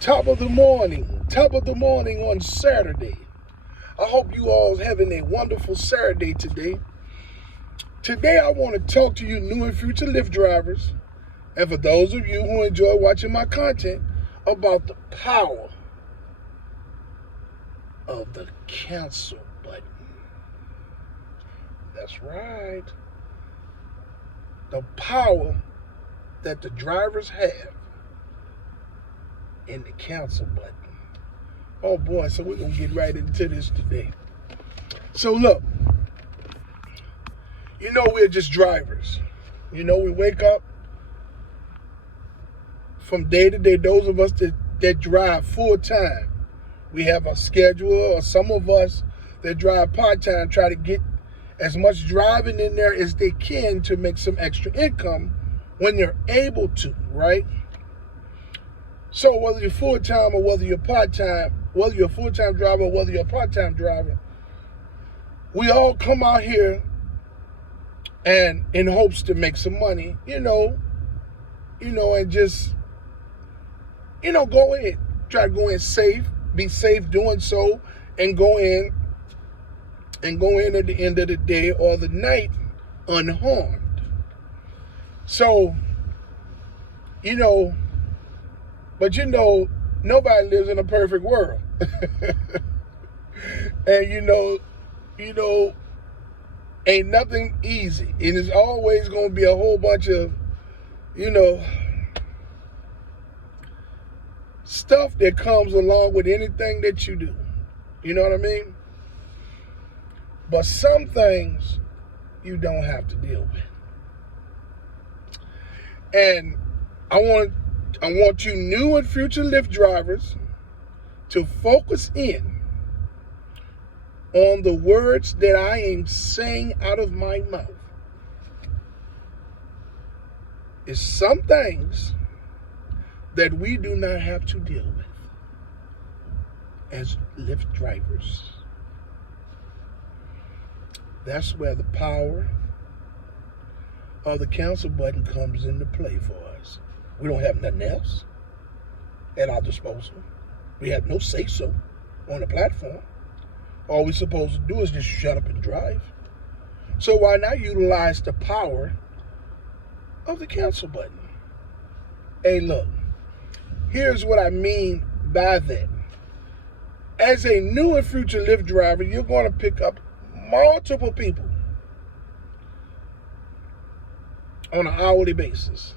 Top of the morning on Saturday. I hope you all having a wonderful Saturday today. Today I want to talk to you new and future Lyft drivers, and for those of you who enjoy watching my content, about the power of the cancel button. That's right. The power that the drivers have in the cancel button. Oh boy, so we're going to get right into this today. So look, we're just drivers. We wake up from day to day. Those of us that drive full time, we have a schedule, or some of us that drive part time try to get as much driving in there as they can to make some extra income when they're able to, right? So whether you're full-time or whether you're part-time, whether you're a full-time driver or whether you're a part-time driver, we all come out here and in hopes to make some money, and just, go in. Try to go in safe, be safe doing so, and go in at the end of the day or the night unharmed. So, but nobody lives in a perfect world. And ain't nothing easy. And it's always going to be a whole bunch of, stuff that comes along with anything that you do. You know what I mean? But some things you don't have to deal with. And I want you new and future Lyft drivers to focus in on the words that I am saying out of my mouth. It's some things that we do not have to deal with as Lyft drivers. That's where the power of the cancel button comes into play for us. We don't have nothing else at our disposal. We have no say-so on the platform. All we're supposed to do is just shut up and drive. So why not utilize the power of the cancel button? Hey, look, here's what I mean by that. As a new and future Lyft driver, you're going to pick up multiple people on an hourly basis.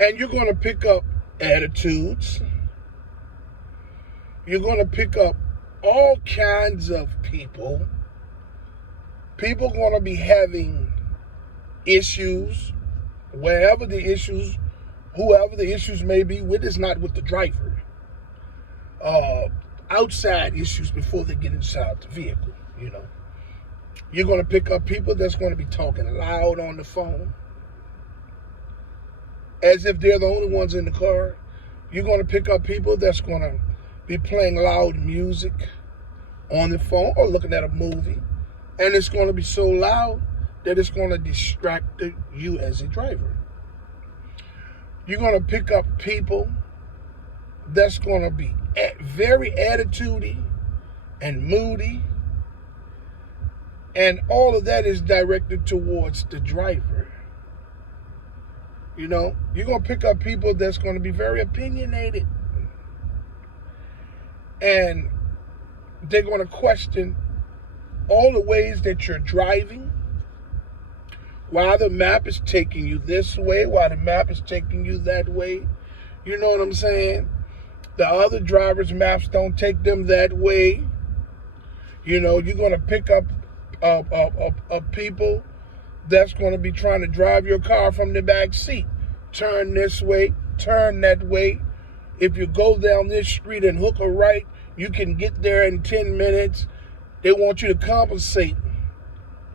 And you're going to pick up attitudes. You're going to pick up all kinds of people. People are going to be having issues, whoever the issues may be with, is not with the driver. Outside issues before they get inside the vehicle, You're going to pick up people that's going to be talking loud on the phone, as if they're the only ones in the car. You're going to pick up people that's going to be playing loud music on the phone or looking at a movie, and it's going to be so loud that it's going to distract you as a driver. You're going to pick up people that's going to be very attitudey and moody, and all of that is directed towards the driver. You're going to pick up people that's going to be very opinionated, and they're going to question all the ways that you're driving, why the map is taking you this way, why the map is taking you that way. You know what I'm saying? The other drivers' maps don't take them that way. You're going to pick up people that's going to be trying to drive your car from the back seat. Turn this way, turn that way. If you go down this street and hook a right, you can get there in 10 minutes. They want you to compensate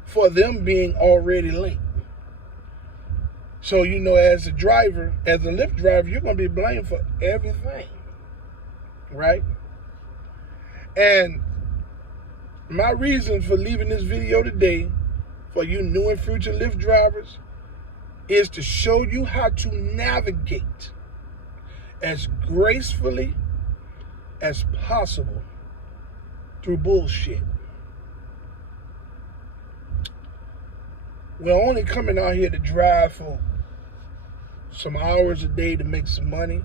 for them being already late. So, as a driver, as a Lyft driver, you're going to be blamed for everything, right? And my reason for leaving this video today for you new and future Lyft drivers is to show you how to navigate as gracefully as possible through bullshit. We're only coming out here to drive for some hours a day to make some money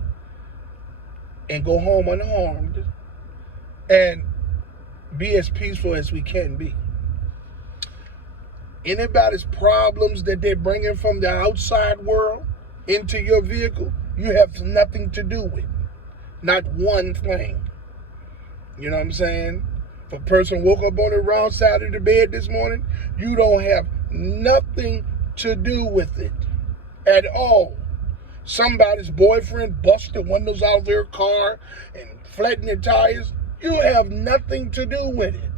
and go home unharmed and be as peaceful as we can be. Anybody's problems that they're bringing from the outside world into your vehicle, you have nothing to do with. Not one thing. You know what I'm saying? If a person woke up on the wrong side of the bed this morning, you don't have nothing to do with it at all. Somebody's boyfriend busted the windows out of their car and flattened their tires, you have nothing to do with it.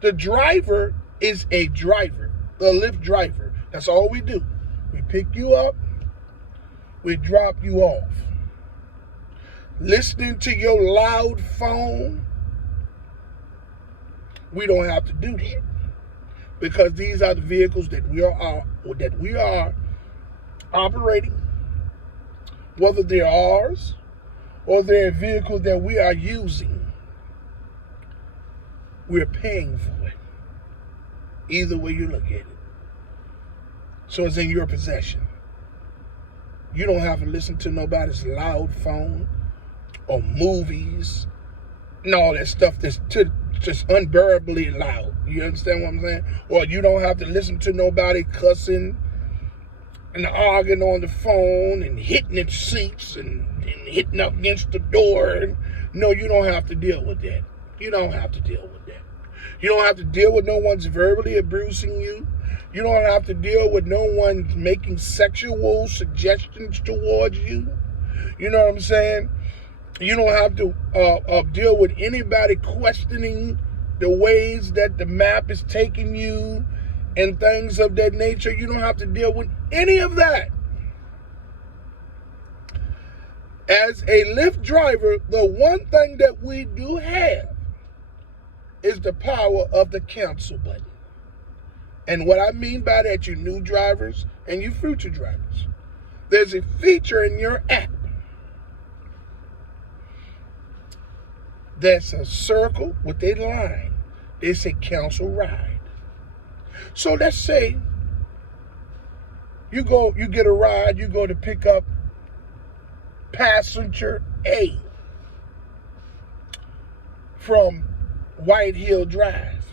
The driver is a driver, the Lyft driver. That's all we do. We pick you up, we drop you off. Listening to your loud phone, we don't have to do that, because these are the vehicles that we are operating, whether they're ours or they're a vehicle that we are using. We're paying for it. Either way you look at it. So it's in your possession. You don't have to listen to nobody's loud phone or movies and all that stuff that's just unbearably loud. You understand what I'm saying? Or you don't have to listen to nobody cussing and arguing on the phone and hitting at seats and hitting up against the door. No, you don't have to deal with that. You don't have to deal with that. You don't have to deal with no one's verbally abusing you. You don't have to deal with no one making sexual suggestions towards you. You know what I'm saying? You don't have to deal with anybody questioning the ways that the map is taking you and things of that nature. You don't have to deal with any of that. As a Lyft driver, the one thing that we do have is the power of the cancel button. And what I mean by that, you new drivers and you future drivers, there's a feature in your app that's a circle with a line. They say cancel ride. So let's say you get a ride, you go to pick up passenger A from White Hill Drive.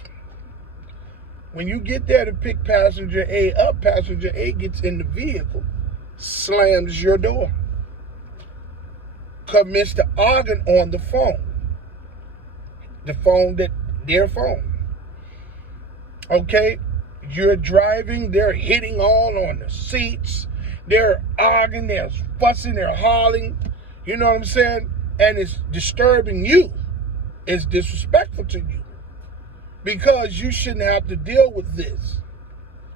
When you get there to pick passenger A up, passenger A gets in the vehicle, slams your door, commits to arguing on the phone. Their phone. Okay? You're driving, they're hitting all on the seats, they're arguing, they're fussing, they're hollering, you know what I'm saying? And it's disturbing you. It's disrespectful to you. Because you shouldn't have to deal with this.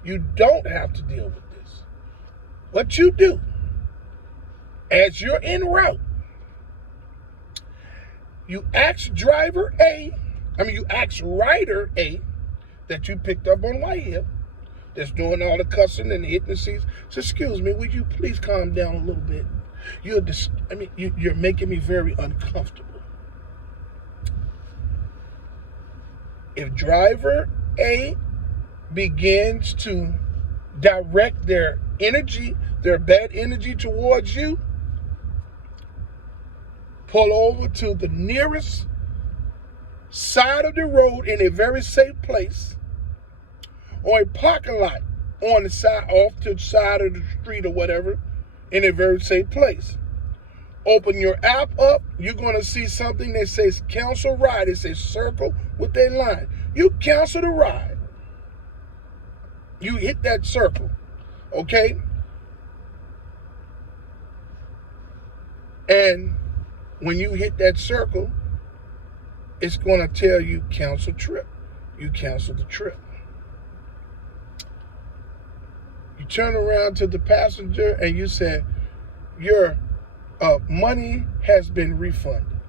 You don't have to deal with this. What you do, as you're en route, you ask rider A that you picked up on White Hill, that's doing all the cussing and hitting the seats. So excuse me, would you please calm down a little bit? You're making me very uncomfortable. If driver A begins to direct their energy, their bad energy towards you, pull over to the nearest side of the road in a very safe place, or a parking lot on the side, off to the side of the street or whatever, in a very safe place. Open your app up, you're going to see something that says cancel ride. It says circle with that line. You cancel the ride. You hit that circle, okay? And when you hit that circle, it's going to tell you cancel trip. You cancel the trip. You turn around to the passenger and you say, your money has been refunded.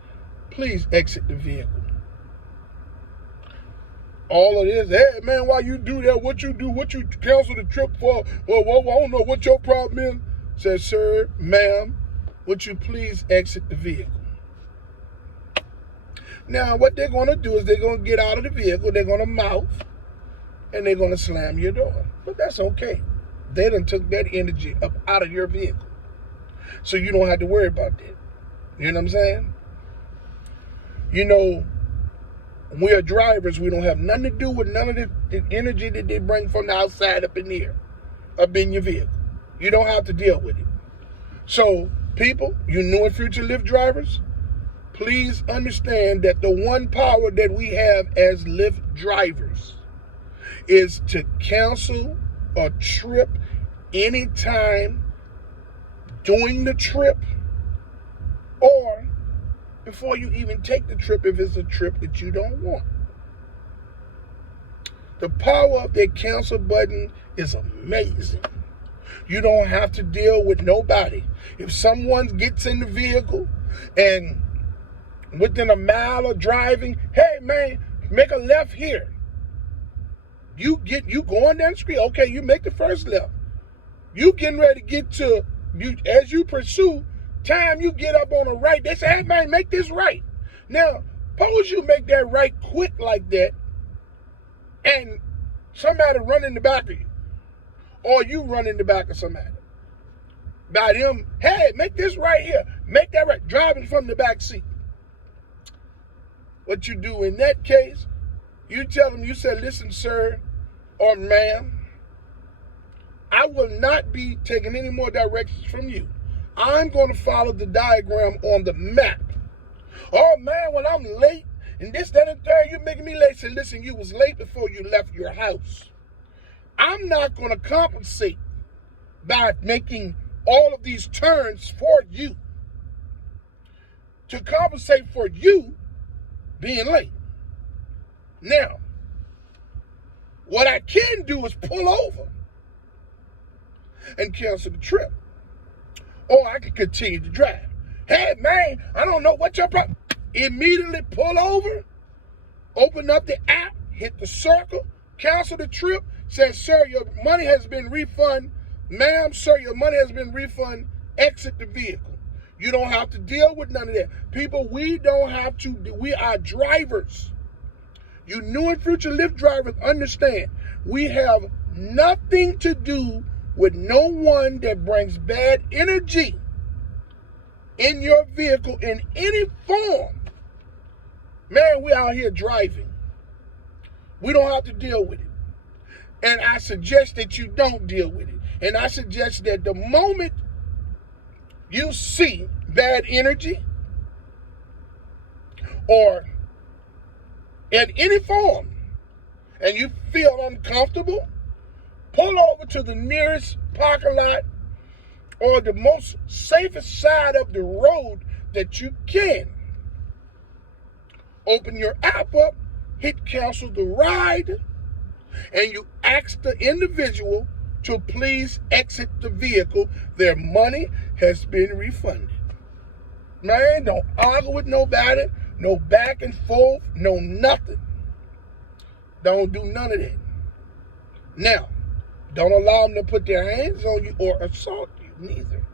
Please exit the vehicle. All of this, hey man, why you do that? What you do? What you cancel the trip for? Well, I don't know what your problem is. Says, sir, ma'am, would you please exit the vehicle? Now, what they're going to do is they're going to get out of the vehicle, they're going to mouth, and they're going to slam your door. But that's okay. They done took that energy up out of your vehicle. So you don't have to worry about that. You know what I'm saying? You know, we are drivers. We don't have nothing to do with none of the energy that they bring from the outside up in here, up in your vehicle. You don't have to deal with it. So, people, you new and future Lyft drivers, please understand that the one power that we have as Lyft drivers is to cancel a trip anytime during the trip or before you even take the trip if it's a trip that you don't want. The power of that cancel button is amazing. You don't have to deal with nobody. If someone gets in the vehicle and within a mile of driving, hey man, make a left here. You going down the street, okay, you make the first left. You getting ready to get to, as you pursue, time you get up on the right, they say, hey man, make this right. Now, suppose you make that right quick like that, and somebody run in the back of you, or you run in the back of somebody. By them, hey, make this right here, make that right, driving from the back seat. What you do in that case, you tell them, you say, listen, sir or ma'am, I will not be taking any more directions from you. I'm going to follow the diagram on the map. Oh, man, when I'm late, and this, that, and third, you're making me late. Say, listen, you was late before you left your house. I'm not going to compensate by making all of these turns for you to compensate for you being late. Now, what I can do is pull over and cancel the trip. Or I can continue to drive. Hey, man, I don't know what your problem. Immediately pull over, open up the app, hit the circle, cancel the trip, say, sir, your money has been refunded. Ma'am, sir, your money has been refunded. Exit the vehicle. You don't have to deal with none of that. People, we don't have to. We are drivers. You new and future Lyft drivers understand. We have nothing to do with no one that brings bad energy in your vehicle in any form. Man, we out here driving. We don't have to deal with it. And I suggest that you don't deal with it. And I suggest that the moment you see bad energy or in any form and you feel uncomfortable, pull over to the nearest parking lot or the most safest side of the road that you can. Open your app up, hit cancel the ride, and you ask the individual to please exit the vehicle. Their money has been refunded. Man, don't argue with nobody, no back and forth, no nothing. Don't do none of that. Now, don't allow them to put their hands on you or assault you, neither.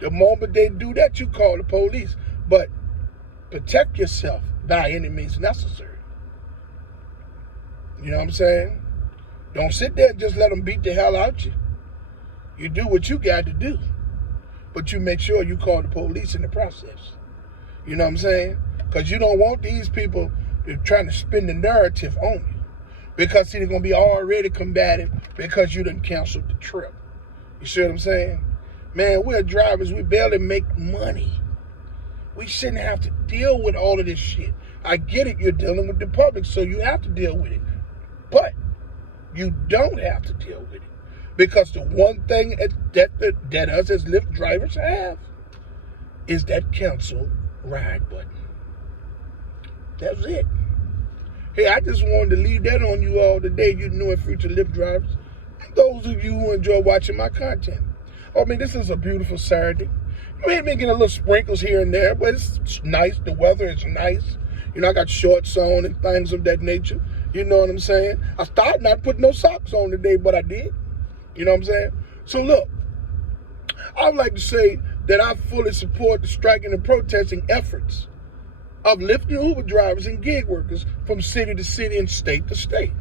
The moment they do that, you call the police. But protect yourself by any means necessary. You know what I'm saying? Don't sit there and just let them beat the hell out you. You do what you got to do. But you make sure you call the police in the process. You know what I'm saying? Because you don't want these people trying to spin the narrative on you. Because see, they're going to be already combative because you done canceled the trip. You see what I'm saying? Man, we're drivers. We barely make money. We shouldn't have to deal with all of this shit. I get it. You're dealing with the public, so you have to deal with it. But you don't have to deal with it. Because the one thing that us as Lyft drivers have is that cancel ride button. That's it. Hey, I just wanted to leave that on you all today, you new and future Lyft drivers. And those of you who enjoy watching my content. I mean, this is a beautiful Saturday. You may be getting a little sprinkles here and there, but it's nice. The weather is nice. You know, I got shorts on and things of that nature. You know what I'm saying? I started not putting no socks on today, but I did. You know what I'm saying? So look, I would like to say that I fully support the striking and protesting efforts of Lyft and Uber drivers and gig workers from city to city and state to state.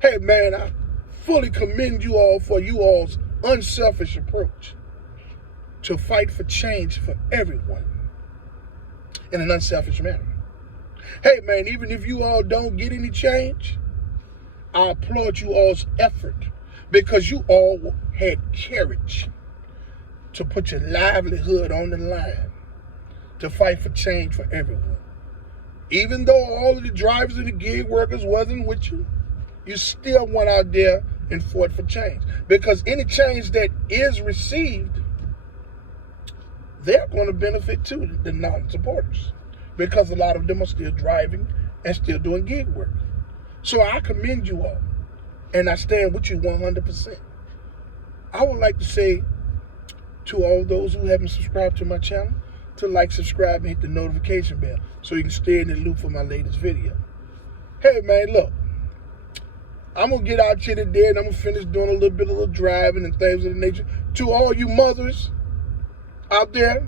Hey man, I fully commend you all for you all's unselfish approach to fight for change for everyone in an unselfish manner. Hey man, even if you all don't get any change, I applaud you all's effort because you all had courage to put your livelihood on the line to fight for change for everyone. Even though all of the drivers and the gig workers wasn't with you, you still went out there and fought for change. Because any change that is received, they're going to benefit too, the non-supporters. Because a lot of them are still driving and still doing gig work. So I commend you all, and I stand with you 100%. I would like to say to all those who haven't subscribed to my channel, to like, subscribe, and hit the notification bell so you can stay in the loop for my latest video. Hey man, look, I'm going to get out here today and I'm going to finish doing a little bit of driving and things of the nature. To all you mothers out there,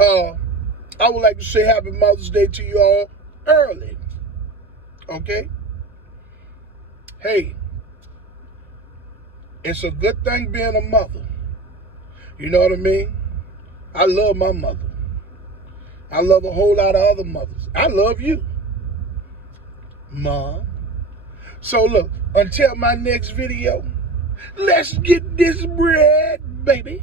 I would like to say Happy Mother's Day to you all early. Okay? Hey, it's a good thing being a mother. You know what I mean? I love my mother. I love a whole lot of other mothers. I love you, Mom. So look, until my next video, let's get this bread, baby.